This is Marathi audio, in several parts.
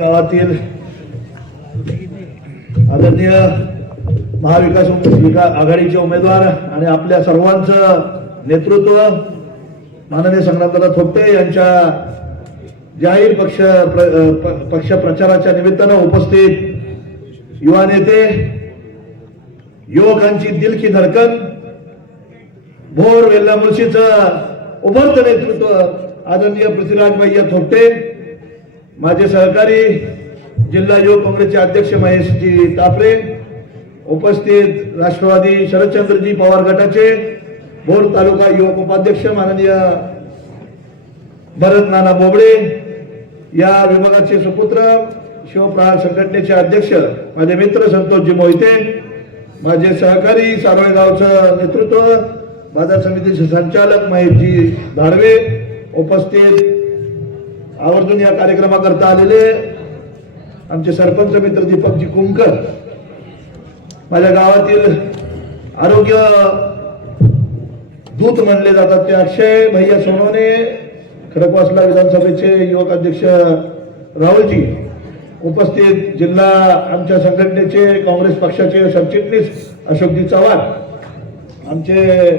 गावातील आदरणीय महाविकास विकास आघाडीचे उमेदवार आणि आपल्या सर्वांचं नेतृत्व माननीय संग्रामदादा थोपटे यांच्या जाहीर पक्ष प्र- पक्ष प्रचाराच्या निमित्तानं उपस्थित युवा नेते युवकांची दिल की धडकन भोर वेल्ला मुळशीचं उभरतं नेतृत्व आदरणीय पृथ्वीराज भैया थोपटे माझे सहकारी जिल्हा युवक काँग्रेसचे अध्यक्ष महेशजी तापरे उपस्थित राष्ट्रवादी शरदचंद्रजी पवार गटाचे भोर तालुका युवक उपाध्यक्ष माननीय भरत नाना बोबडे या विभागाचे सुपुत्र शिवप्रहार संघटनेचे अध्यक्ष माझे मित्र संतोषजी मोहिते माझे सहकारी सारोळे गावचं नेतृत्व बाजार समितीचे संचालक महेशजी धाडवे उपस्थित आवर्जून या कार्यक्रमाकरता आलेले आमचे सरपंच मित्र दीपकजी कुंकर माझ्या गावातील आरोग्य दूत म्हणले जातात ते अक्षय भैया सोनवणे खडकवासला विधानसभेचे युवक अध्यक्ष राहुलजी उपस्थित जिल्हा आमच्या संघटनेचे काँग्रेस पक्षाचे सरचिटणीस अशोकजी चव्हाण आमचे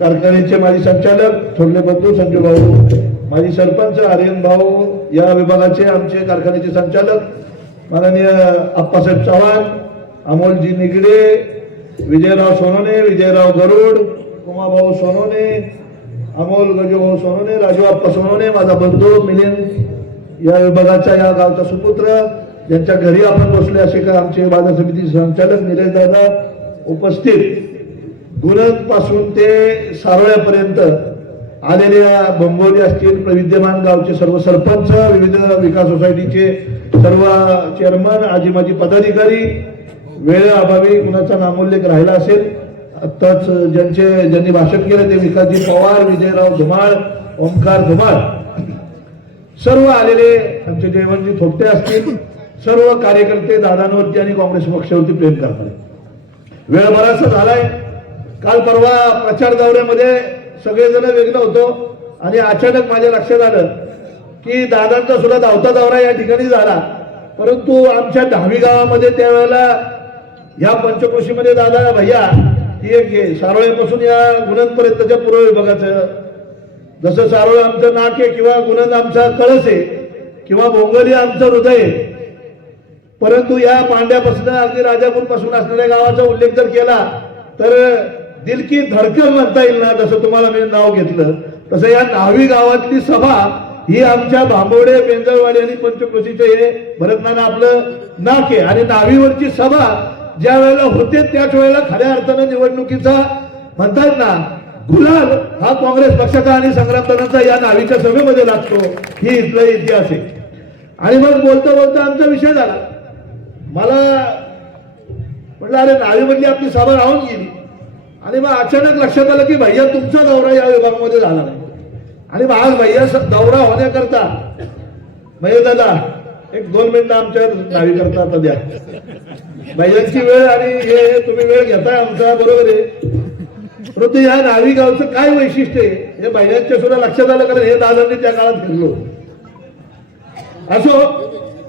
कारखान्याचे माजी संचालक थोरले बंधू संजू भाऊ माझी सरपंच आर्यन भाऊ या विभागाचे आमचे कारखान्याचे संचालक माननीय आप्पासाहेब चव्हाण अमोलजी निगडे विजयराव सोनोने विजयराव गरुड उमाभाऊ सोनोने अमोल गजूभाऊ सोनोने राजू आप्पा सोनोने माझा बंधू मिलिंद या विभागाचा या गावचा सुपुत्र ज्यांच्या घरी आपण बसले असे का आमचे बाजार समिती संचालक निलेश दादा उपस्थित. गुणदपासून ते सारोळ्यापर्यंत आलेल्या बंबोली असतील विद्यमान गावचे सर्व सरपंच विविध विकास सोसायटीचे सर्व चेअरमन आजी माजी पदाधिकारी वेळ अभावी कुणाचा नामोल्लेख राहिला असेल आत्ताच ज्यांचे ज्यांनी भाषण केलं ते विकासजी पवार विजयराव धुमाळ ओंकार धुमाळ. सर्व आलेले आमचे जयवंतजी थोपटे असतील सर्व कार्यकर्ते दादांवरती आणि काँग्रेस पक्षावरती प्रेम करणारे वेळ बराचसा झालाय. काल परवा प्रचार दौऱ्यामध्ये सगळेजण वेगळं होतो. आणि अचानक माझ्या लक्षात आलं की दादांचा सुद्धा धावता दौरा या ठिकाणी झाला. परंतु आमच्या दहावी गावामध्ये त्यावेळेला ह्या पंचकृषीमध्ये दादा भैया ही एक आहे सारोळेपासून या गुणंपर्यंतच्या पूर्व विभागाचं. जसं सारोळ आमचं नाक आहे किंवा गुणंद आमचा कळस आहे किंवा भोंगली आमचं हृदय आहे. परंतु या पांड्यापासून अगदी राजापूरपासून असणाऱ्या गावाचा उल्लेख जर केला तर दिलकी धडकन म्हणता येईल ना जसं तुम्हाला मी नाव घेतलं तसं या नावी गावातली सभा ही आमच्या भांबवडे बेंजळवाडी आणि पंचक्रोशीचे हे भरतनाना आपलं नाक आहे. आणि नावीवरची सभा ज्या वेळेला होते त्याच वेळेला खऱ्या अर्थानं निवडणुकीचा म्हणतात ना गुलाल हा काँग्रेस पक्षाचा आणि संग्रामदानाचा या नावीच्या सभेमध्ये लागतो. ही इथला इतिहास आहे. आणि मग बोलता बोलता आमचा विषय झाला. मला म्हटलं अरे नावीमधली आपली सभा राहून गेली. आणि मग अचानक लक्षात आलं की भैया तुमचा दौरा या विभागामध्ये झाला नाही. आणि मग आज भैया दौरा होण्याकरता भैया दादा एक दोन मिनिटं आमच्या नावी करता आता द्या. भैयांची वेळ आणि हे तुम्ही वेळ घेताय आमचा बरोबर आहे. परंतु या नावी गावचं काय वैशिष्ट्य आहे? हे भैयांच्या सुद्धा लक्षात आलं कारण हे दादांनी त्या काळात फिरलो असो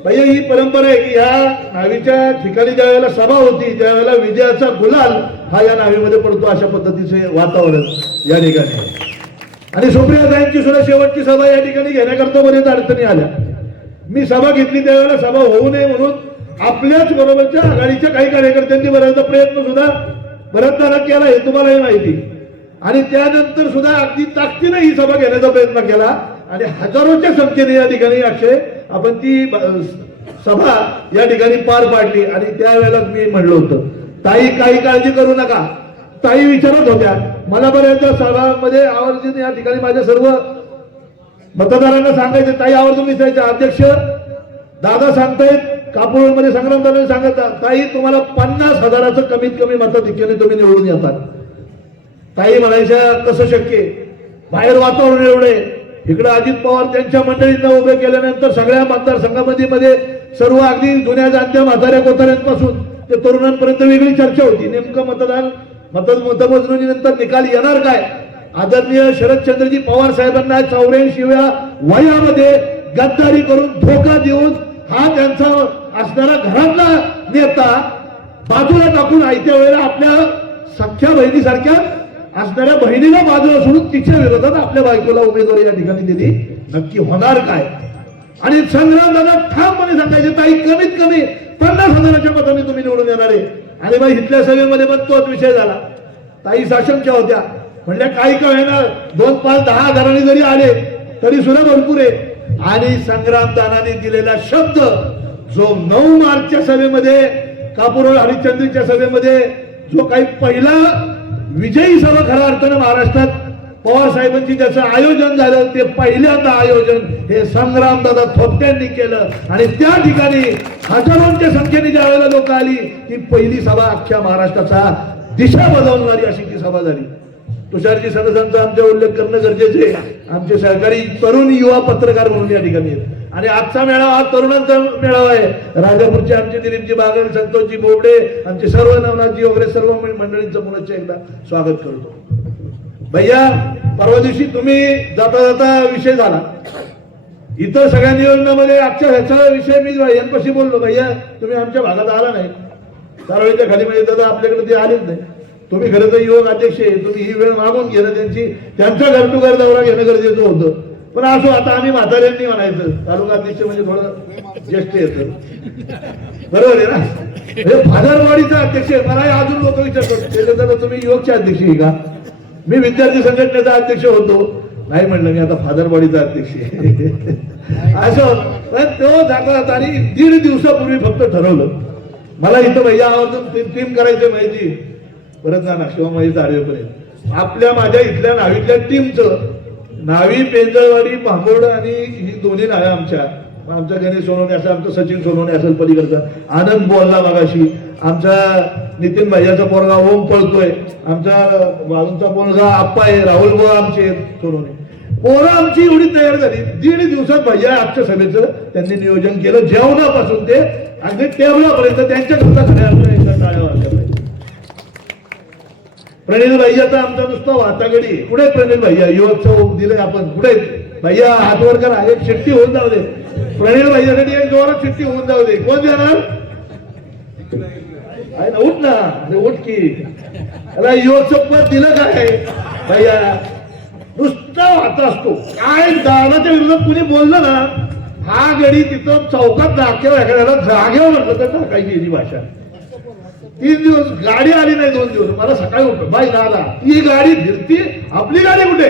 भैया ही परंपरा आहे की या नावीच्या ठिकाणी ज्या वेळेला सभा होती त्या वेळेला विजयाचा गुलाल हा या नावीमध्ये पडतो अशा पद्धतीचे वातावरण या ठिकाणी आणि आणि सुप्रियाताईंची सुद्धा शेवटची सभा या ठिकाणी घेण्याकरता बरेच अडचणी आल्या. मी सभा घेतली त्यावेळेला सभा होऊ नये म्हणून आपल्याच बरोबरच्या आघाडीच्या काही कार्यकर्त्यांनी बऱ्याचदा प्रयत्न सुद्धा बऱ्याचदा केला हे तुम्हालाही माहिती. आणि त्यानंतर सुद्धा अगदी ताकदीने ही सभा घेण्याचा प्रयत्न केला. आणि हजारोच्या संख्येने या ठिकाणी अक्षय आपण ती सभा या ठिकाणी पार पाडली आणि त्यावेळेला मी म्हणलं होतं ताई काही काळजी करू नका. ताई विचारत होत्या मला बऱ्याचदा सभामध्ये आवर्जून या ठिकाणी माझ्या सर्व मतदारांना सांगायचं ताई आवर्जून विचारायचे. अध्यक्ष दादा सांगतायत कापूरमध्ये संग्राम दादा सांगत ताई तुम्हाला पन्नास हजाराचं कमीत कमी मताधिक्याने तुम्ही निवडून येतात. ताई म्हणायच्या कसं शक्य बाहेर वातावरण एवढे इकडे अजित पवार त्यांच्या मंडळींना उभे केल्यानंतर सगळ्या मतदारसंघामध्ये मध्ये सर्व अगदी जुन्या जाणत्या म्हाताऱ्या कोताऱ्यांपासून ते तरुणांपर्यंत वेगळी चर्चा होती. नेमकं मतदान मतदान मतमोजणीनंतर निकाल येणार काय? आदरणीय शरदचंद्रजी पवार साहेबांना चौऱ्याऐंशीव्या वयामध्ये गद्दारी करून धोका देऊन हा त्यांचा असणारा घरातला नेता बाजूला टाकून आयत्या वेळेला आपल्या सख्या बहिणीसारख्या असणाऱ्या बहिणीला बाजूला सोडून तिच्या विरोधात आपल्या बायकोला उमेदवारी या ठिकाणी दिली नक्की होणार काय? आणि संग्राम दादा ठामपणे सांगायचे ताई कमीत कमी पन्नास हजाराच्या मताने तुम्ही निवडून येणार आहे. आणि मग इथल्या सभेमध्ये मग तोच विषय झाला. ताई साशंक्या होत्या. म्हणल्या काही का ना दोन पाच दहा हजारांनी जरी आले तरी सुद्धा भरपूर आहे. आणि संग्राम दानाने दिलेला शब्द जो नऊ मार्चच्या सभेमध्ये कापूर हरिश्चंद्रीच्या सभेमध्ये जो काही पहिला विजयी सभा खऱ्या अर्थानं महाराष्ट्रात पवार साहेबांची ज्याचं आयोजन झालं ते पहिल्यांदा आयोजन हे संग्राम दादा थोपट्यांनी केलं. आणि त्या ठिकाणी हजारोंच्या संख्येने ज्या वेळेला लोक आली ती पहिली सभा अख्ख्या महाराष्ट्राचा दिशा बदलणारी अशी ती सभा झाली. तुषारजी सरसांचा आमच्या उल्लेख करणं गरजेचे आमचे सहकारी तरुण युवा पत्रकार म्हणून या ठिकाणी येतात आणि आजचा मेळावा हा तरुणांचा मेळावा आहे. राजापूरचे आमचे दिलीपजी बागल संतोषजी बोबडे आमचे सर्व नवनाथजी वगैरे सर्व मंडळींचं पुनश्च एकदा स्वागत करतो. भैया परवा दिवशी तुम्ही जाता जाता विषय झाला. इतर सगळ्या नियोजनामध्ये आजच्या ह्याचा विषय मी यांपाशी बोललो भैया तुम्ही आमच्या भागात आला नाही. कारवाईच्या खाली म्हणजे दादा आपल्याकडे ते आलेच नाही. तुम्ही खरं तर युवक अध्यक्ष आहे. तुम्ही ही वेळ मागून घेणं त्यांची त्यांचा घर टू घर दौरा घेणं गरजेचं होतं. पण असो आता आम्ही म्हाताऱ्यांनी म्हणायचं तालुका अध्यक्ष म्हणजे थोडं ज्येष्ठ येतं. बरोबर आहे ना? हे फादरवाडीचा अध्यक्ष आहे मला अजून लोक विचारतात तर तुम्ही युवकचे अध्यक्ष आहे का? मी विद्यार्थी संघटनेचा अध्यक्ष होतो. नाही म्हणलं मी आता फादरवाडीचा अध्यक्ष आहे. असं पण तो जाता आणि दीड दिवसापूर्वी फक्त ठरवलं. मला इथं भैया आवर्जून टीम करायची माहिती. परत ना ना शिवा माहिती आर्यपर्यंत आपल्या माझ्या इथल्या नावीतल्या टीमचं नावी पेंजळवाडी भांबोड आणि ही दोन्ही नाव्या आमच्या. आमचा गणेश सोनवणे असेल आमचं सचिन सोनवणे असेल पलीकडचा. आनंद बोलला मागाशी. आमचा नितीन भैयाचा पोरगा ओम पळतोय. आमचा बाजूचा पोरगा आप्पा आहे राहुल बुवा आमचे सोनवणे. पोरं आमची एवढी तयार झाली. दीड दिवसात भैया आजच्या सभेचं त्यांनी नियोजन केलं. जेवणापासून ते अगदी टेबलापर्यंत त्यांच्या घरचा खऱ्या अर्थाने एकदा टाळ्या वाजल्या पाहिजे. प्रणील भैयाचा आमचा नुसता वातागडी. कुठे प्रणील भैया युवक दिले आपण. कुठे? भैया हातवर करा. एक शिट्टी होऊन जाऊ दे. प्रणील भैयासाठी एक जोरात शिट्टी होऊन जाऊ दे. कोण देणार? आहे ना उठ ना. अरे उठ की. त्याला युवक पद दिलं काय भैया नुसता वाचा असतो. काय दानाच्या विरोधात कुणी बोललं ना? हा गडी तिथं चौकात दाखव एखाद्याला जागेवर म्हटलं तर टाकायची भाषा. तीन दिवस गाडी आली नाही दोन दिवस. मला सकाळी उठलं. बाई दादा ती गाडी फिरती. आपली गाडी कुठे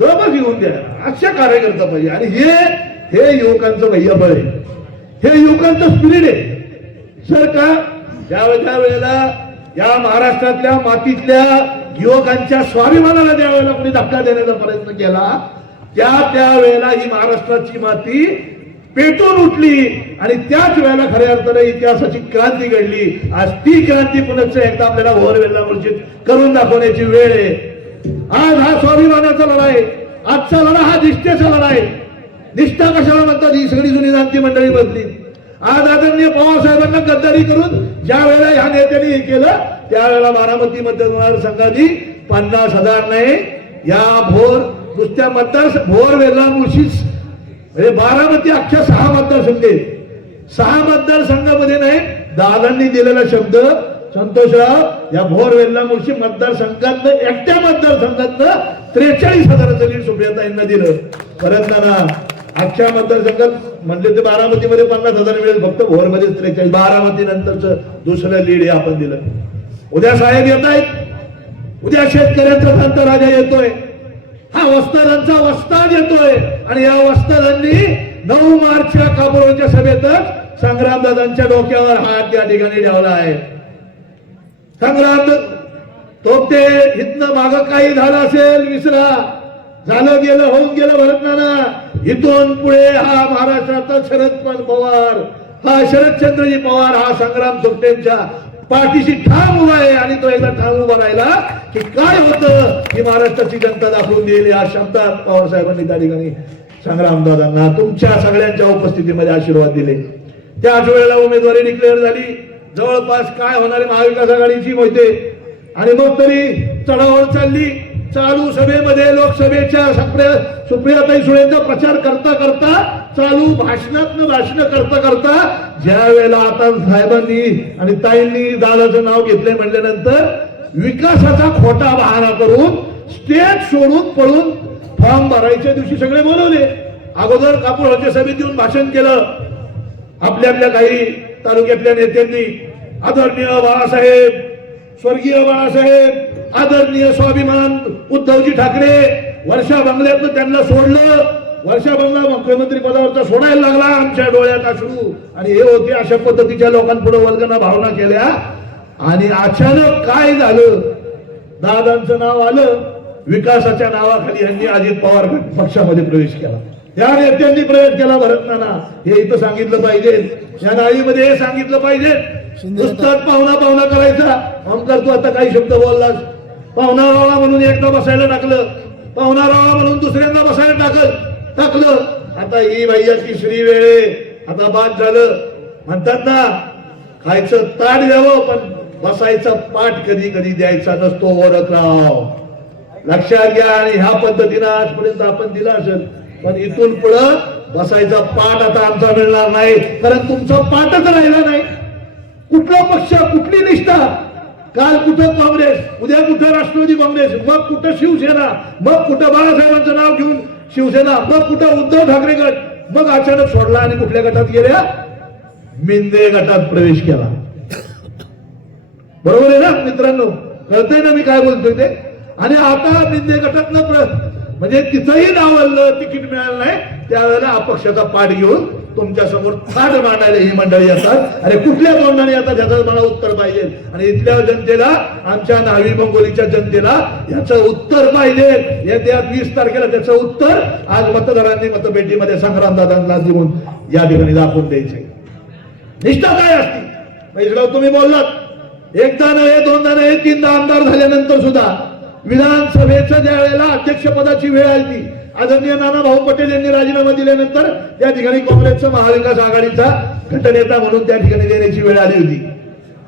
बरोबर घेऊन द्या. अशा कार्यकर्ता पाहिजे आणि हे हे युवकांचं भैया बळ आहे. हे युवकांचं स्पिरिट आहे. सर का? ज्या वेळेला या महाराष्ट्रातल्या मातीतल्या युवकांच्या स्वाभिमानाला त्यावेळेला कोणी धक्का देण्याचा प्रयत्न केला त्या त्या वेळेला ही महाराष्ट्राची माती पेटून उठली आणि त्याच वेळेला खऱ्या अर्थाने इतिहासाची क्रांती घडली. आज ती क्रांती पुनश्च एकदा आपल्याला भोरवेला वर्षित करून दाखवण्याची वेळ आहे. आज हा स्वाभिमानाचा लढाई आजचा लढा हा निष्ठेचा लढाई. निष्ठा कशाला म्हणतात? ही सगळी जुनी जाणती मंडळी बदली. आज आदरणीय पवारसाहेबांना गद्दारी करून ज्या वेळेला ह्या नेत्यांनी हे केलं त्यावेळेला बारामती मतदारसंघाची पन्नास हजार नाही. या भोर नुसत्या मतदार भोर वेल्ला मुळशीच म्हणजे बारामती अख्ख्या सहा मतदारसंघ आहेत. सहा मतदारसंघामध्ये नाही दादांनी दिलेला शब्द संतोषराव या भोर वेल्ला मुळशी मतदारसंघातनं एकट्या मतदारसंघातनं त्रेचाळीस हजाराचं लीड सुप्रियाताईंना दिलं. परत अख्ख्या मतदारसंघात म्हणले ते बारामतीमध्ये पन्नास हजार मिळेल फक्त भोरमध्ये त्रेचाळीस बारामती नंतरचं दुसरं लीड हे आपण दिलं. उद्या साहेब येत आहेत. उद्या शेतकऱ्यांचा संत राजा येतोय. हा वस्तादांचा वस्ताद येतोय. आणि या वस्तादांनी नऊ मार्चच्या काबोलच्या सभेतच संग्रामदादांच्या डोक्यावर हात त्या ठिकाणी ठेवला आहे. संग्राम तो ते इथनं माग काही झालं असेल विसरा. झालं गेलं होऊन गेलं भरत नाना इथून पुढे हा महाराष्ट्राचा शरद पवार. हा शरदचंद्रजी पवार हा संग्राम सुपटेंच्या पाठीशी ठाम उभा आहे आणि तो एकदा ठाम उभा राहिला की काय होतं ही महाराष्ट्राची जनता दाखवून दिली या शब्दात पवारसाहेबांनी त्या ठिकाणी संग्राम दादांना तुमच्या सगळ्यांच्या उपस्थितीमध्ये आशीर्वाद दिले. त्याच वेळेला उमेदवारी डिक्लेअर झाली. जवळपास काय होणारी महाविकास आघाडीची माहिती? आणि मग तरी चढावळ चालली. चालू सभेमध्ये लोकसभेच्या सुप्रिया सुप्रियाताई सुळेंचा प्रचार करता करता चालू भाषणात भाषण करता करता ज्या वेळेला आता साहेबांनी आणि ताईंनी दादाचं नाव घेतलंय म्हटल्यानंतर विकासाचा खोटा बहाणा करून स्टेज सोडून पळून फॉर्म भरायच्या दिवशी सगळे बोलवले. अगोदर कापूर सभेत येऊन भाषण केलं. आपल्या आपल्या काही तालुक्यातल्या नेत्यांनी आदरणीय बाळासाहेब स्वर्गीय बाळासाहेब आदरणीय स्वाभिमान उद्धवजी ठाकरे वर्षा बंगल्यातनं त्यांना सोडलं. वर्षा बंगला मुख्यमंत्री पदावरचा सोडायला लागला आमच्या डोळ्यात अश्रू. आणि हे होते अशा पद्धतीच्या लोकांपुढे वर्गांना भावना केल्या. आणि अचानक काय झालं? दादांचं नाव आलं. विकासाच्या नावाखाली यांनी अजित पवार पक्षामध्ये प्रवेश केला. या नेत्यांनी प्रवेश केला भरत नाना हे इथं सांगितलं पाहिजे. या नाळीमध्ये हे सांगितलं पाहिजे. नुसताच पाहुणा पाहुणा करायचा. ओमकार तू आता काही शब्द बोललास? पाहुणा रावळा म्हणून एकदा बसायला टाकलं. पाहुणा राळा म्हणून दुसऱ्यांदा बसायला टाकल टाकलं. आता ही भैयाची श्री वेळे आता बाद झालं. म्हणतात ना खायचं ताट द्यावं पण बसायचा पाठ कधी कधी द्यायचा नसतो ओळखराव. लक्षात घ्या आणि ह्या पद्धतीनं आजपर्यंत आपण दिला असेल. पण इथून पुढं बसायचा पाठ आता आमचा मिळणार नाही. कारण तुमचा पाठच राहिला नाही. कुठला पक्ष कुठली निष्ठा? काल कुठं काँग्रेस? उद्या कुठं राष्ट्रवादी काँग्रेस? मग कुठं शिवसेना? मग कुठं बाळासाहेबांचं नाव घेऊन शिवसेना? मग कुठं उद्धव ठाकरे गट? मग अचानक सोडला आणि कुठल्या गटात गेल्या? मिंदे गटात प्रवेश केला. बरोबर आहे ना मित्रांनो? कळतंय ना मी काय बोलतोय ते? आणि आता मिंदे गटात म्हणजे तिथंही नावलं तिकीट मिळालं नाही त्यावेळेला अपक्षाचा पाठ घेऊन तुमच्यासमोर थाट मांडायला ही मंडळी येतात. आणि कुठल्या तोंडाने येतात त्याचं मला उत्तर पाहिजे? आणि इथल्या जनतेला आमच्या नावी बंगोलीच्या जनतेला याचं उत्तर पाहिजे. येत्या वीस तारखेला त्याचं उत्तर आज मतदारांनी मतपेटीमध्ये संग्रामदादांना देऊन या ठिकाणी दाखवून द्यायचे. निष्ठा काय असते? महेशराव तुम्ही बोललात. एकदा नव्हे दोनदा नव्हे तीनदा आमदार झाल्यानंतर सुद्धा विधानसभेच्या ज्या वेळेला अध्यक्षपदाची वेळ आली ती आदरणीय नाना भाऊ पटेल यांनी राजीनामा दिल्यानंतर त्या ठिकाणी काँग्रेसचा महाविकास आघाडीचा गटनेता म्हणून त्या ठिकाणी देण्याची वेळ आली होती.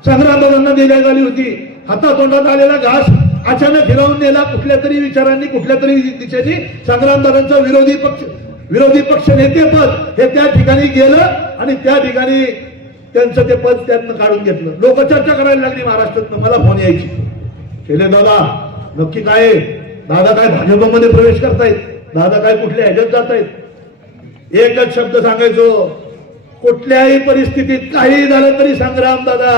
संग्रामदादांना देण्यात आली होती. हातातोंडात आलेला घास अचानक हिरावून नेला. कुठल्या तरी विचारांनी कुठल्या तरी दिशेने संग्रामदादांचा विरोधी पक्ष विरोधी पक्ष नेतेपद हे त्या ठिकाणी गेलं आणि त्या ठिकाणी त्यांचं ते पद त्यांना काढून घेतलं. लोक चर्चा करायला लागली महाराष्ट्रातनं. मला फोन यायची. केले दादा नक्की काय दादा काय भाजपमध्ये प्रवेश करतायत? दादा काय कुठल्या ह्याच्यात जात आहेत एकच शब्द सांगायचो कुठल्याही परिस्थितीत काही झालं तरी संग्राम दादा.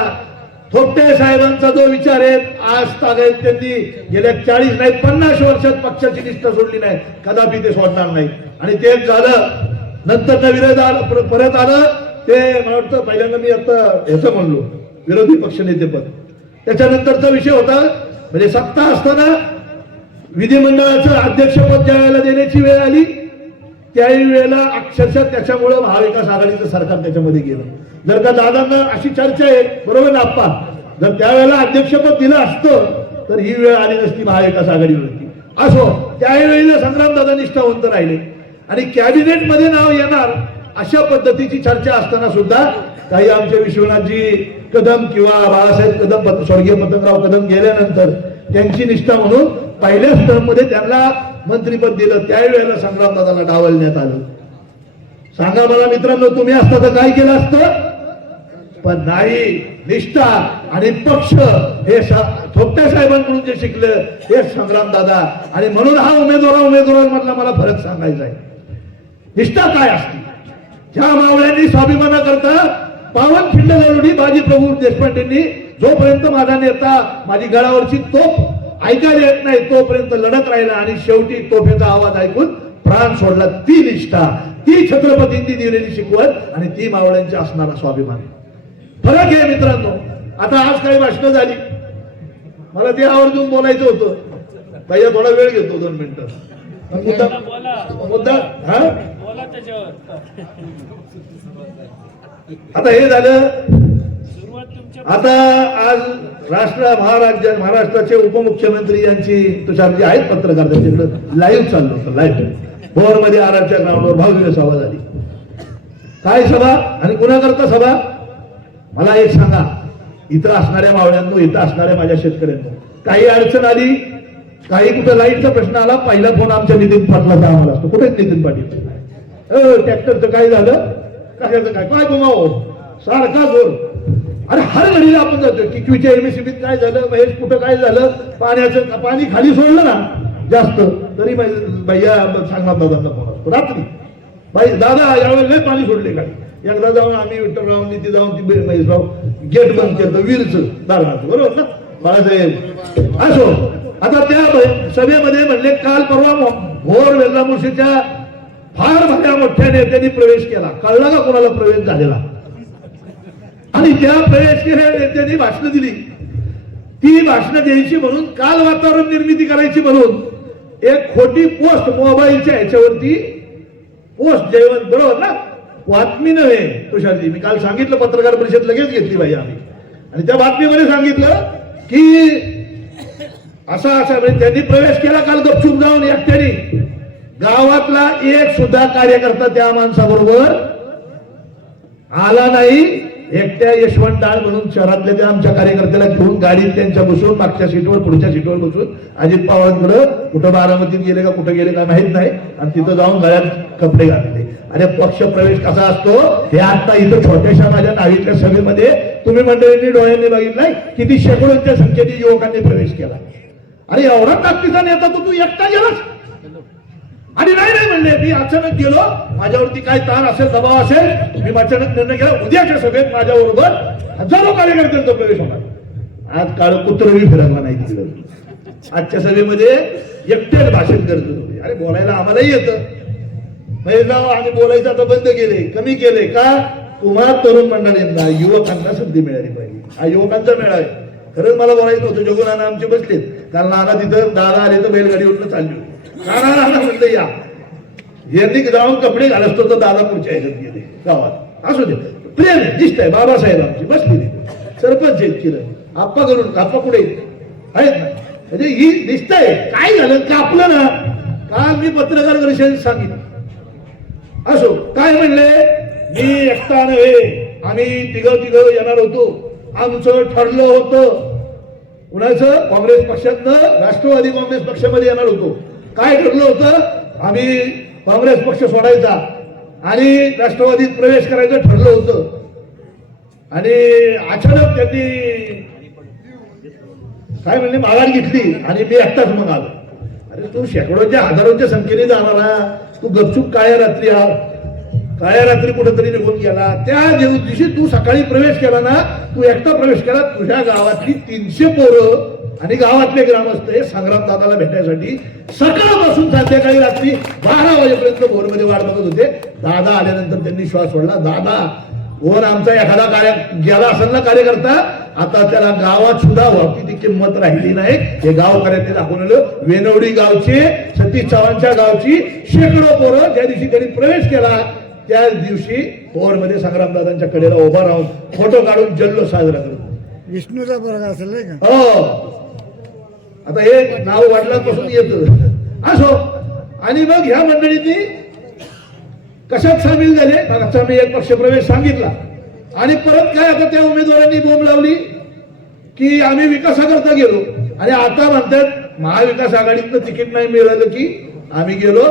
थोपटे साहेबांचा जो विचार आहे आज तागायत त्यांनी गेल्या चाळीस नाही पन्नास वर्षात पक्षाची निष्ठा सोडली नाही. कदापि ते सोडणार नाही. आणि तेच झालं. नंतर विरोध आलं परत आलं. ते मला वाटतं पहिल्यांदा मी आता ह्याचं म्हणलो विरोधी पक्षनेतेपद त्याच्यानंतरचा विषय होता म्हणजे सत्ता असताना विधिमंडळाचं अध्यक्षपद ज्या वेळेला देण्याची वेळ आली त्याही वेळेला अक्षरशः त्याच्यामुळे महाविकास आघाडीचं सरकार त्याच्यामध्ये गेलं. जर का दादांना अशी चर्चा आहे बरोबर ना आप्पा? जर त्यावेळेला अध्यक्षपद दिलं असतं तर ही वेळ आली नसती महाविकास आघाडीवरती. असो त्याही वेळेला संग्राम दादा निष्ठावंत राहिले. आणि कॅबिनेटमध्ये नाव येणार अशा पद्धतीची चर्चा असताना सुद्धा काही आमचे विश्वनाथजी कदम किंवा बाळासाहेब कदम स्वर्गीय पतंगराव कदम गेल्यानंतर त्यांची निष्ठा म्हणून पहिल्याच टर्ममध्ये त्यांना मंत्रीपद दिलं. त्यावेळेला संग्रामदादाला डावलण्यात आलं. सांगा मला मित्रांनो तुम्ही असता तर काय केलं असतं? पण नाही निष्ठा आणि पक्ष हे स- थोपटे साहेबांकडून जे शिकलं हे संग्राम दादा. आणि म्हणून हा उमेदवार उमेदवारांमधला मला फरक सांगायचा आहे. निष्ठा काय असते? ज्या मावळ्यांनी स्वाभिमाना करता पावन खिंड गरुडी बाजी प्रभू देशपांडेंनी जोपर्यंत माझा नेता माझी गळावरची तोफ ऐकायला येत नाही तोपर्यंत लढत राहिला आणि शेवटी तोफेचा आवाज ऐकून प्राण सोडला. ती निष्ठा ती छत्रपतींनी दिलेली शिकवत आणि ती मावळ्यांची असणारा स्वाभिमान. फरक आहे मित्रांनो आता आज काही भाषणं झाली. मला ते आवर्जून बोलायचं होतं. भैया थोडा वेळ घेतो दोन मिनिटं. मुद्दा मुद्दा हा? आता हे झालं. आता आज राष्ट्र महाराज्य महाराष्ट्राचे उपमुख्यमंत्री यांची तुषारजी आहेत पत्रकार त्यांच्याकडे. लाईव्ह चाललं होतं लाईव्ह भोरमध्ये आराच्या ग्राउंडवर भव्य सभा झाली. काय सभा? आणि कुणाकरता सभा? मला एक सांगा. इथं असणाऱ्या मावळ्यांनो इथं असणाऱ्या माझ्या शेतकऱ्यांनो काही अडचण आली? काही कुठं लाईटचा प्रश्न आला? पहिला फोन आमच्या नितीन पाटलाचा आम्हाला असतो. कुठे नितीन पाटील? ट्रॅक्टरचं काय झालं? कशाचं काय? काय गुमाव? सारखा जोर. अरे हर घडीला आपण जातो किकवीच्या एमएससीबीत काय झालं महेश कुठं काय झालं पाण्याचं पाणी खाली सोडलं ना जास्त तरी भैया सांगणार दादांना फोन रात्री. बाई दादा यावेळेस लय पाणी सोडले खाली एकदा जाऊन आम्ही विठ्ठलराव तिथे जाऊन ती महेशराव गेट बंद केलं वीरचं दारणाचं बरोबर ना? बाळासाहेब. असो. आता त्या सभेमध्ये म्हणले काल परवा मो- भोर वेल्ला फार मोठ्या नेत्यांनी प्रवेश केला. कळला का कोणाला प्रवेश झालेला? आणि त्या प्रवेश केलेल्या नेत्यांनी भाषणं दिली. ती भाषणं द्यायची म्हणून काल वातावरण निर्मिती करायची म्हणून एक खोटी पोस्ट मोबाईलच्या ह्याच्यावरती पोस्ट जयवंत बरोबर ना? बातमी नव्हे तुषारजी. मी काल सांगितलं पत्रकार परिषद लगेच घेतली पाहिजे आम्ही. आणि त्या बातमीमध्ये सांगितलं की असा असा म्हणजे त्यांनी प्रवेश केला काल गपचूप जाऊन एकट्याने. गावातला एक सुद्धा कार्यकर्ता त्या माणसाबरोबर आला नाही. एकट्या यशवंत डाळ म्हणून शहरातल्या त्या आमच्या कार्यकर्त्याला घेऊन गाडीत त्यांच्या बसून मागच्या सीटवर पुढच्या सीटवर बसून अजित पवारांकडे कुठं बारामतीत गेले का कुठं गेले का माहीत नाही. आणि तिथं जाऊन गळ्यात कपडे घातले. अरे पक्ष प्रवेश कसा असतो? हे आता इथं छोट्याशा माझ्या नावीतल्या सभेमध्ये तुम्ही मंडळींनी डोळ्यांनी बघितलंय. किती शेकडोच्या संख्येने युवकांनी प्रवेश केला. अरे एवढा ताकदीचा नेता तो तू एकटा गेलास. आणि नाही नाही म्हणले मी अचानक गेलो माझ्यावरती काय ताण असेल दबाव असेल मी अचानक निर्णय केला उद्याच्या सभेत माझ्या बरोबर हजारो कार्यकर्त्यांचा प्रवेश होणार. आज काळ कुत्रही फिरकला नाही तिकडे आजच्या सभेमध्ये एकट्याच भाषण करत होते अरे बोलायला आम्हालाही येतं. महिला आम्ही बोलायचं आता बंद केले कमी केले. का? तुम्हाला तरुण मंडळींना युवकांना संधी मिळाली पाहिजे. हा युवकांचा मेळा आहे. खरंच मला बोलायचं होतं जगू नाना आमचे बसलेत. कारण नाना तिथं दादा आले तर बैलगाडीवरनं चालली म्हणलं या. यांनी जाऊन कपडे घालतो तर दादा पुढच्या ह्याच्यात गेले गावात. असू दे. प्रेम आहे दिसत आहे बाबासाहेब आमची बसली सरपंच आहेत किरण आप्पा करून आप्पा पुढे आहेत. ना? म्हणजे ही दिसतंय. काय झालं? कापलं ना? काल मी पत्रकार परिषदेत सांगितलं. असो काय म्हणले? मी एकटा नव्हे. आम्ही तिघ तिघ येणार होतो. आमचं ठरलं होतं. कुणाचं? काँग्रेस पक्षातनं राष्ट्रवादी काँग्रेस पक्षामध्ये येणार होतो. काय ठरलं होतं? आम्ही काँग्रेस पक्ष सोडायचा आणि राष्ट्रवादीत प्रवेश करायचं ठरलं होतं. आणि अचानक त्यांनी काय म्हणले? माघार घेतली आणि मी एकटाच मग आलो. अरे तू शेकडोच्या हजारोच्या संख्येने जाणारा तू गपचूप काळ्या रात्री आ काळ्या रात्री कुठंतरी निघून गेला. त्या दिवशी तू सकाळी प्रवेश केला ना? तू एकटा प्रवेश केला. तुझ्या गावातली तीनशे पोरं आणि गावातले ग्रामस्थ हे संग्राम दादाला भेटायसाठी सकाळपासून संध्याकाळी रात्री बारा वाजेपर्यंत भोरमध्ये वाट बघत होते. दादा आल्यानंतर त्यांनी श्वास सोडला. दादा वर आमचा एखादा कार्य गेला असेल ना कार्यकर्ता आता त्याला गावात सुद्धा ती किंमत राहिली नाही. हे गावकऱ्यांनी दाखवून आलं. वेनवडी गावचे सतीश चव्हाणच्या गावची शेकडो पोरं ज्या दिवशी त्यांनी प्रवेश केला त्या दिवशी मध्ये संग्रामदादांच्या कडेला उभा राहून फोटो काढून जल्लोष साजरा करतो विष्णूचा वर्ग असेल हो. आता हे नाव वडिलांपासून येत. असो. आणि मग ह्या मंडळींनी कशात सामील झाले? आता मी एक पक्षप्रवेश सांगितला. आणि परत काय आता त्या उमेदवारांनी बोंब लावली? की आम्ही विकासाकरता गेलो. आणि आता म्हणतात महाविकास आघाडीतनं तिकीट नाही मिळालं की आम्ही गेलो.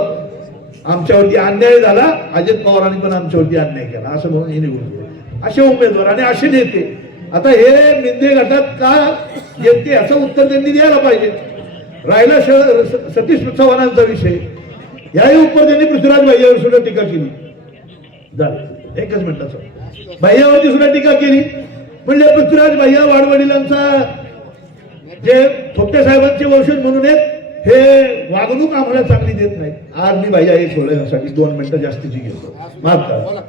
आमच्यावरती अन्याय झाला. अजित पवारांनी पण आमच्यावरती अन्याय केला. असं म्हणून हे निघून असे उमेदवार आणि असे नेते आता हे मिंदे गटात का येते असं उत्तर त्यांनी द्यायला पाहिजे. राहिला सतीश चव्हाणांचा विषय. याही उपर त्यांनी पृथ्वीराज भाईयावर सुद्धा टीका केली. झालं. एकच मिनिटाचं भाईयावरती सुद्धा टीका केली. म्हणजे पृथ्वीराज भाईया वाडवडिलांचा जे थोपटे साहेबांचे वंशज म्हणून आहेत हे वागणूक आम्हाला चांगली देत नाही आज मी भाय्या हे बोलण्यासाठी दोन मिनिटं जास्तीची घेतो. माफ करा.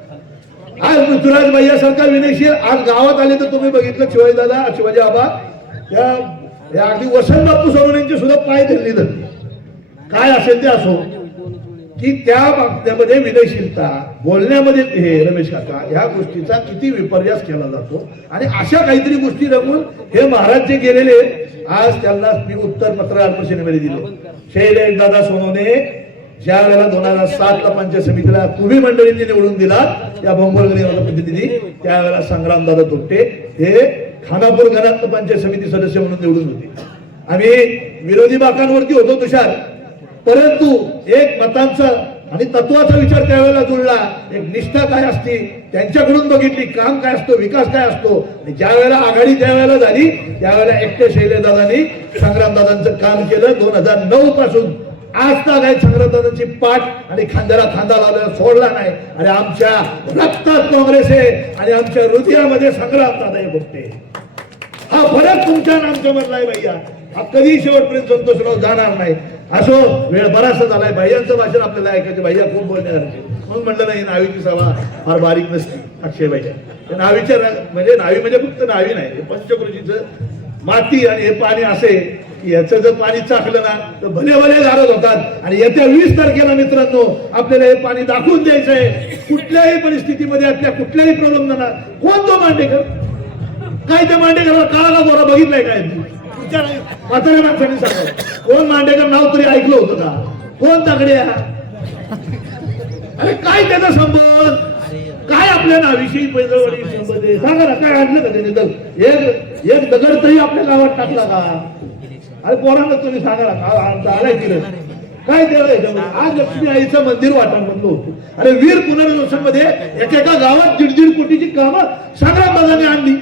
आज ऋतुराज भैया सारखा विनयशील आज गावात आले तर तुम्ही बघितलं शिवाजी दादा शिवाजी आबा. या अगदी वसंत बापू सोनवणेंचे सुद्धा पाय धरली धरली काय असेल ते असो. की त्या बाबतीमध्ये विनयशीलता बोलण्यामध्ये हे रमेश काका ह्या गोष्टीचा किती विपर्यास केला जातो. आणि अशा काहीतरी गोष्टी रंगून हे महाराज जे गेलेले आज त्यांना मी उत्तर पत्र अल्पसेनेमध्ये दिले. शैलेश दादा सोनवणे ज्या वेळेला दोन हजार सात ला पंचायत समितीला तुम्ही मंडळींनी निवडून दिला या बोंबलगडी पद्धतीने त्यावेळेला संग्राम दादा हे खानापूर घरात पंचायत समिती सदस्य म्हणून निवडून होते. आम्ही विरोधी बाकांवरती होतो तुषार. परंतु एक मतांचा आणि तत्वाचा विचार त्यावेळेला जुळला. एक निष्ठा काय असती त्यांच्याकडून बघितली काम काय असतो विकास काय असतो. आणि ज्या वेळेला आघाडी ज्या वेळेला झाली त्यावेळेला एकट्या शैलेदादांनी संग्रामदादांचं काम केलं. दोन हजार नऊ पासून आज तक आहे संग्रामदादांची पाठ आणि खांद्याला खांदा लावलेला सोडला नाही. आणि आमच्या रक्तात काँग्रेस आहे आणि आमच्या हृदयामध्ये संग्रामदादा हे बघते हा फरक तुमच्या आणि आमच्या मधला आहे भैया. हा कधी शेवटपर्यंत संतोषराव जाणार नाही. असो वेळ बराचसा झालाय. भैयांचं भाषण आपल्याला ऐकायचं. भैया खूप बोलण्यासारखे म्हणून म्हणलं नाही नावीची सभा फार बारीक नसते. अक्षय भैया. नावीच्या म्हणजे नावी म्हणजे फक्त नावी नाही. हे पंचकृषीचं माती आणि हे पाणी असे याचं जर पाणी चाकलं ना तर भले भले गारत होतात. आणि येत्या वीस तारखेला मित्रांनो आपल्याला हे पाणी दाखवून द्यायचं आहे कुठल्याही परिस्थितीमध्ये आपल्या कुठल्याही प्रॉब्लेम कोण तो मांडेकर? काय त्या मांडेकरला काळाला गोरा बघितलाय काय? म्हाताऱ्या माणसाने सांगा कोण मांडेकर नाव तरी ऐकलं होतं का? कोण तागडे अरे काय त्याचा संबंध? काय आपल्या नाविषयी पैदळवाडी संबंध सांगा ना काय आणलं का त्याने? एक एक दगड तरी आपल्या गावात टाकला का? अरे पोरांना तुम्ही सांगा आमचा आलाय तिला काय देवाय आज लक्ष्मी आईचं मंदिर वाटांमधलं होतं. अरे वीर पुनर्वसनमध्ये एकेका गावात दीड दीड कोटीची कामं संग्रामबाजांनी आणली.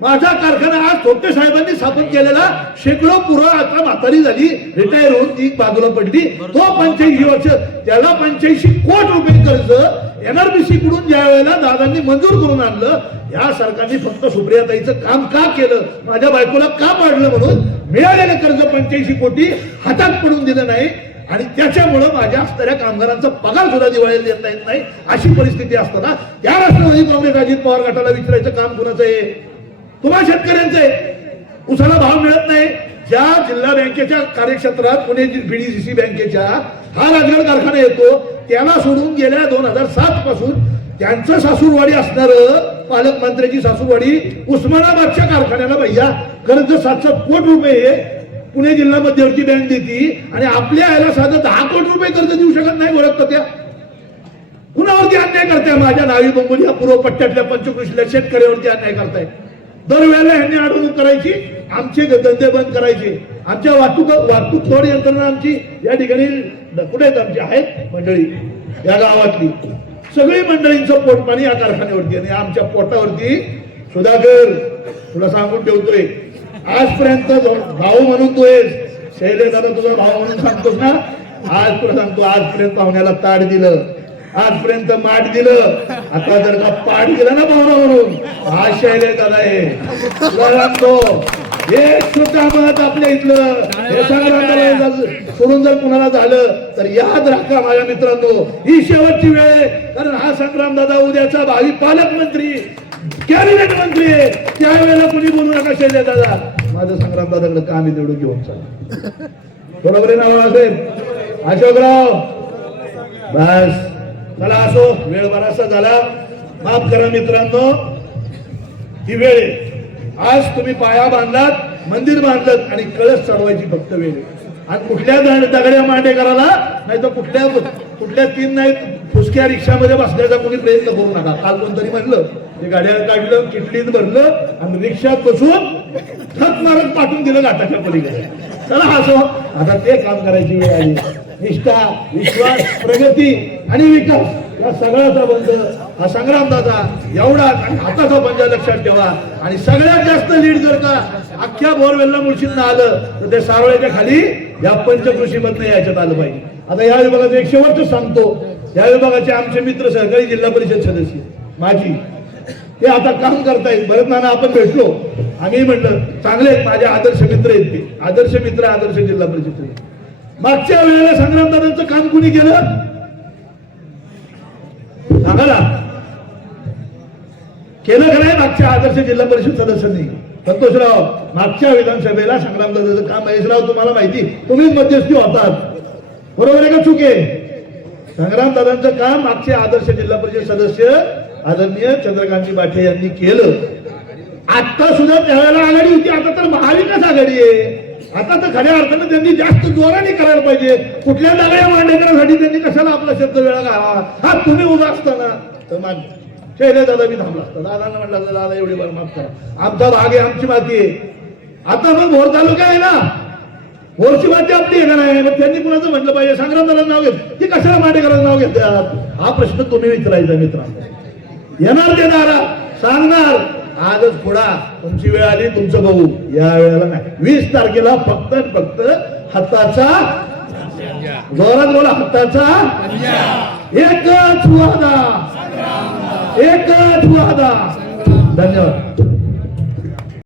माझा कारखाना आज थोपटे साहेबांनी स्थापन केलेला शेकडो पुरा आता म्हातारी झाली रिटायर होऊन ती बाजूला पडली. तो पंच्याऐंशी वर्ष त्याला पंच्याऐंशी कोट रुपये कर्ज एनआरबीसी कडून ज्या वेळेला दादांनी मंजूर करून आणलं या सरकारने फक्त सुप्रियाताईचं काम का केलं? माझ्या बायकोला का पाडलं म्हणून? मिळालेलं कर्ज पंच्याऐंशी कोटी हातात पडून दिलं नाही आणि त्याच्यामुळं माझ्या असणाऱ्या कामगारांचा पगार सुद्धा दिवाळीला देता येत नाही. अशी परिस्थिती असताना त्या राष्ट्रवादी काँग्रेस अजित पवार गटाला विचारायचं काम कुणाचं आहे? तुम्हा शेतकऱ्यांचं आहे. उसाला भाव मिळत नाही. ज्या जिल्हा बँकेच्या कार्यक्षेत्रात पुणे बीडीसीसी बँकेच्या हा राजगड कारखाना येतो त्याला सोडून गेल्या दोन हजार सात पासून त्यांचं सासूरवाडी असणार पालकमंत्र्याची सासूरवाडी उस्मानाबादच्या कारखान्याला भैया कर्ज सात सात कोट रुपये पुणे जिल्हा मध्यवर्ती बँक देते आणि आपल्या याला साधं दहा कोटी रुपये कर्ज देऊ शकत नाही ओळखत त्या. कुणावरती अन्याय करताय? माझ्या नावी बंगोली या पूर्व पट्ट्यातल्या पंचकृषीला शेतकऱ्यावरती अन्याय करताय दरवेळेला ह्यांनी अडवणूक करायची आमचे धंदे बंद करायचे. आमच्या वाहतूक वाहतूक थोड यंत्रणा आमची या ठिकाणी कुठे आहेत आमची? आहेत मंडळी या गावातली. सगळी मंडळींचं पोटपाणी या कारखान्यावरती आणि आमच्या पोटावरती सुधाकर तुला सांगून ठेवतोय. आजपर्यंत भाऊ म्हणून तू आहेस. शैले दादा तुझा भाऊ म्हणून सांगतोस ना? आज तुला सांगतो आजपर्यंत पाहुण्याला ताट दिलं. आजपर्यंत माठ दिलं. आता जर का पाठ दिलं ना पाहुणा म्हणून आज शैले दादा आहे. तुला सांगतो हे छोटा मत आपल्या इथलं. सोडून जर कुणाला झालं तर याद राखा माझ्या मित्रांनो. ही शेवटची वेळ आहे. कारण हा संग्राम दादा उद्याचा भावी पालकमंत्री कॅबिनेट मंत्री आहे. त्यावेळेला कुणी बोलू नका शैले दादा. माझं संग्राम दादाकडे काम तेवढं घेऊन चाल. बरोबर आहे ना बाळासाहेब अशोकराव. बस. चला असो. वेळ बराचसा झाला. माफ करा मित्रांनो. ही वेळ आहे. आज तुम्ही पाया बांधलात मंदिर बांधलं आणि कळस चढवायची फक्त वेळ आणि कुठल्या दगड्या मांडे करायला? नाही तर कुठल्या कुठल्या तीन नाही फुसक्या रिक्षामध्ये बसण्याचा कोणी प्रयत्न करू नका. काल कोणतरी म्हणलं ते गाड्या काढलं किटलीत भरलं आणि रिक्षात बसून थक मारत पाठवून दिलं घाटाच्या पलीकडे. चला असो आता ते काम करायची वेळ आली. निष्ठा विश्वास प्रगती आणि विकास. या सगळ्याचा बंद हा संग्राम दादा एवढा आणि हाताचा पंजा लक्षात ठेवा. आणि सगळ्यात जास्त लीड जर का अख्ख्या बोरवेलला मुळशीत आलं तर ते सारोळ्याच्या खाली या पंचकृषी मधनं याच्यात आलं पाहिजे. आता या विभागाचं एक शेवटच सांगतो. या विभागाचे आमचे मित्र सहकारी जिल्हा परिषद सदस्य माझी ते आता काम करतायत. भरत नाना आपण भेटलो. आम्ही म्हटलं चांगले आहेत माझे आदर्श मित्र आहेत ते. आदर्श मित्र आदर्श जिल्हा परिषद मागच्या वेळेला संग्रामदादांचं काम कुणी केलं? सांगा केलं का नाही मागच्या आदर्श जिल्हा परिषद सदस्यांनी? संतोषराव मागच्या विधानसभेला संग्रामदादाचं काम महेशराव तुम्हाला माहिती. तुम्हीच मध्यस्थी होतात. बरोबर आहे का चुके? संग्रामदादांचं काम मागचे आदर्श जिल्हा परिषद सदस्य आदरणीय चंद्रकांतजी बाठे यांनी केलं. आता सुद्धा त्यावेळेला आघाडी होती. आता तर महाविकास आघाडी आहे. आता तर खऱ्या अर्थानं त्यांनी जास्त जोराने करायला पाहिजे. कुठल्या दगड्या मांडेकरांसाठी त्यांनी कशाला आपला शब्द वेळा घालावा? हा तुम्ही उभा असताना. तर मान्य. शैले दादा मी थांबला असता. दादांना म्हटलं असतं, दादा एवढी बरं माफ करा. आमचा भाग आहे आमची माती आहे. आता मग भोर तालुका आहे ना? भोरची माती आपली आहे. का नाही मग त्यांनी कुणाचं म्हटलं पाहिजे? संग्रामदाला नाव घेत. ते कशाला माटेकरांचं नाव घेतात? हा प्रश्न तुम्ही विचारायचा मित्रांनो. येणार देणारा सांगणार. आजच पुढा. तुमची वेळ आली तुमचं बघू. या वेळेला नाही. वीस तारखेला फक्त फक्त हाताचा जोरात बोला हाताचा एकच वादा. एकच वादा. धन्यवाद.